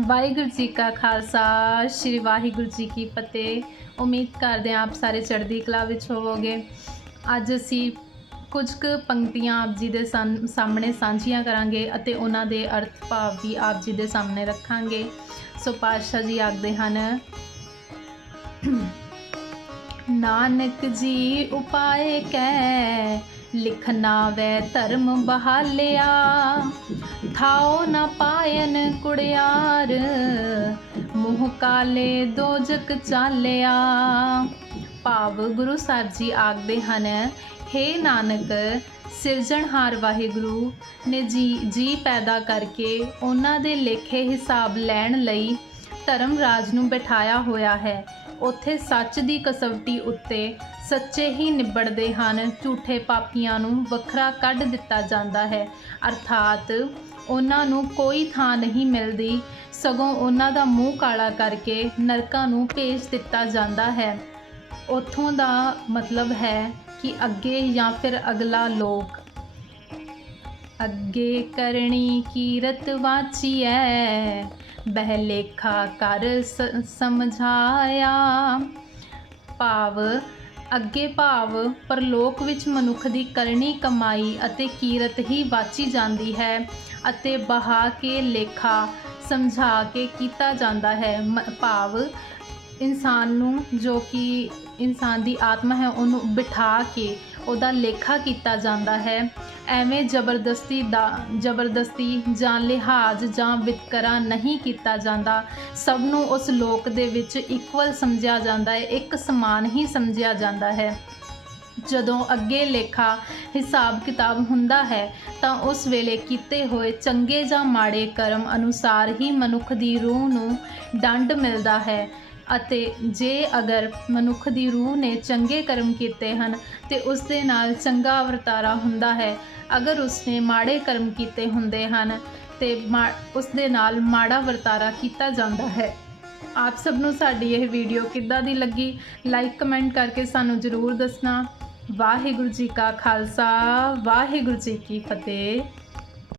ਵਾਹਿਗੁਰੂ ਜੀ ਕਾ ਖਾਲਸਾ, ਸ੍ਰੀ ਵਾਹਿਗੁਰੂ ਜੀ ਕੀ ਫਤਿਹ। ਉਮੀਦ ਕਰਦੇ ਹਾਂ ਆਪ ਸਾਰੇ ਚੜ੍ਹਦੀ ਕਲਾ ਵਿੱਚ ਹੋਵੋਗੇ। ਅੱਜ ਅਸੀਂ ਕੁਝ ਕੁ ਪੰਕਤੀਆਂ ਆਪ ਜੀ ਦੇ ਸਾਹਮ- ਸਾਹਮਣੇ ਸਾਂਝੀਆਂ ਕਰਾਂਗੇ ਅਤੇ ਉਹਨਾਂ ਦੇ ਅਰਥ ਭਾਵ ਵੀ ਆਪ ਜੀ ਦੇ ਸਾਹਮਣੇ ਰੱਖਾਂਗੇ। ਸੋ ਪਾਤਸ਼ਾਹ ਜੀ ਆਖਦੇ ਹਨ, ਨਾਨਕ ਜੀ ਉਪਾਏ ਕੈ ਲਿਖਨਾ ਵੈ ਧਰਮ ਬਹਾਲਿਆ। ਥਾਓ ਨਾ ਪਾਇਨ ਕੁੜਿਆਰ, ਮੂੰਹ ਕਾਲੇ ਦੋਜਕ ਚਾਲਿਆ। ਭਾਵ ਗੁਰੂ ਸਾਹਿਬ ਜੀ ਆਖਦੇ ਹਨ, ਹੇ ਨਾਨਕ ਸਿਰਜਣਹਾਰ ਵਾਹਿਗੁਰੂ, ਨੇ ਜੀ ਜੀ ਪੈਦਾ ਕਰਕੇ ਉਹਨਾਂ ਦੇ ਲੇਖੇ ਹਿਸਾਬ ਲੈਣ ਲਈ ਧਰਮ ਰਾਜ ਨੂੰ ਬਿਠਾਇਆ ਹੋਇਆ ਹੈ। ਉੱਥੇ ਸੱਚ ਦੀ ਕਸਵਟੀ ਉੱਤੇ ਸੱਚੇ ਹੀ ਨਿਬੜਦੇ ਹਨ। ਝੂਠੇ ਪਾਪੀਆਂ ਨੂੰ ਵੱਖਰਾ ਕੱਢ ਦਿੱਤਾ ਜਾਂਦਾ ਹੈ। ਅਰਥਾਤ ਉਹਨਾਂ ਨੂੰ ਕੋਈ ਥਾਂ ਨਹੀਂ ਮਿਲਦੀ। ਸਗੋਂ ਉਹਨਾਂ ਦਾ ਮੂੰਹ ਕਾਲਾ ਕਰਕੇ ਨਰਕਾਂ ਨੂੰ ਭੇਜ ਦਿੱਤਾ ਜਾਂਦਾ ਹੈ। ਉੱਥੋਂ ਦਾ ਮਤਲਬ ਹੈ ਕਿ ਅੱਗੇ ਜਾਂ ਫਿਰ ਅਗਲਾ ਲੋਕ। ਅੱਗੇ ਕਰਨੀ ਕੀਰਤ ਵਾਚੀ ਬਹਿ ਬਹਿਲੇਖਾ ਕਰ ਸਮਝਾਇਆ। ਭਾਵ, ਅੱਗੇ ਭਾਵ, ਪਰਲੋਕ ਵਿੱਚ ਮਨੁੱਖ ਦੀ ਕਰਨੀ, ਕਮਾਈ ਅਤੇ ਕੀਰਤ ਹੀ ਵਾਚੀ ਜਾਂਦੀ ਹੈ ਅਤੇ ਬਹਾ ਕੇ ਲੇਖਾ ਸਮਝਾ ਕੇ ਕੀਤਾ ਜਾਂਦਾ ਹੈ। ਮ- ਭਾਵ, ਇਨਸਾਨ ਨੂੰ ਜੋ ਕਿ ਇਨਸਾਨ ਦੀ ਆਤਮਾ ਹੈ, ਉਹਨੂੰ ਬਿਠਾ ਕੇ ਉਹਦਾ ਲੇਖਾ ਕੀਤਾ ਜਾਂਦਾ ਹੈ। ਐਵੇਂ ਜ਼ਬਰਦਸਤੀ ਦਾ, ਜ਼ਬਰਦਸਤੀ ਜਾਂ ਲਿਹਾਜ਼ ਜਾਂ ਵਿਤਕਰਾ ਨਹੀਂ ਕੀਤਾ ਜਾਂਦਾ। ਸਭ ਨੂੰ ਉਸ ਲੋਕ ਦੇ ਵਿੱਚ ਇਕੁਅਲ ਸਮਝਿਆ ਜਾਂਦਾ ਹੈ, ਇੱਕ ਸਮਾਨ ਹੀ ਸਮਝਿਆ ਜਾਂਦਾ ਹੈ। ਜਦੋਂ ਅੱਗੇ ਲੇਖਾ, ਹਿਸਾਬ ਕਿਤਾਬ ਹੁੰਦਾ ਹੈ, ਤਾਂ ਉਸ ਵੇਲੇ ਕੀਤੇ ਹੋਏ ਚੰਗੇ ਜਾਂ ਮਾੜੇ ਕਰਮ ਅਨੁਸਾਰ ਹੀ ਮਨੁੱਖ ਦੀ ਰੂਹ ਨੂੰ ਡੰਡ ਮਿਲਦਾ ਹੈ। ਅਤੇ ਜੇ ਅਗਰ ਮਨੁੱਖ ਦੀ ਰੂਹ ਨੇ ਚੰਗੇ ਕਰਮ ਕੀਤੇ ਹਨ, ਤੇ ਉਸ ਦੇ ਨਾਲ ਚੰਗਾ ਵਰਤਾਰਾ ਹੁੰਦਾ ਹੈ। ਅਗਰ ਉਸਨੇ ਮਾੜੇ ਕਰਮ ਕੀਤੇ ਹੁੰਦੇ ਹਨ, ਤੇ ਮਾ- ਉਸ ਦੇ ਨਾਲ ਮਾੜਾ ਵਰਤਾਰਾ ਕੀਤਾ ਜਾਂਦਾ ਹੈ। ਆਪ ਸਭ ਨੂੰ ਸਾਡੀ ਇਹ ਵੀਡੀਓ ਕਿੱਦਾਂ ਦੀ ਲੱਗੀ? ਲਾਈਕ ਕਮੈਂਟ ਕਰਕੇ ਸਾਨੂੰ ਜ਼ਰੂਰ ਦੱਸਣਾ। ਵਾਹਿਗੁਰੂ ਜੀ ਕਾ ਖਾਲਸਾ, ਵਾਹਿਗੁਰੂ ਜੀ ਕੀ ਫਤਿਹ।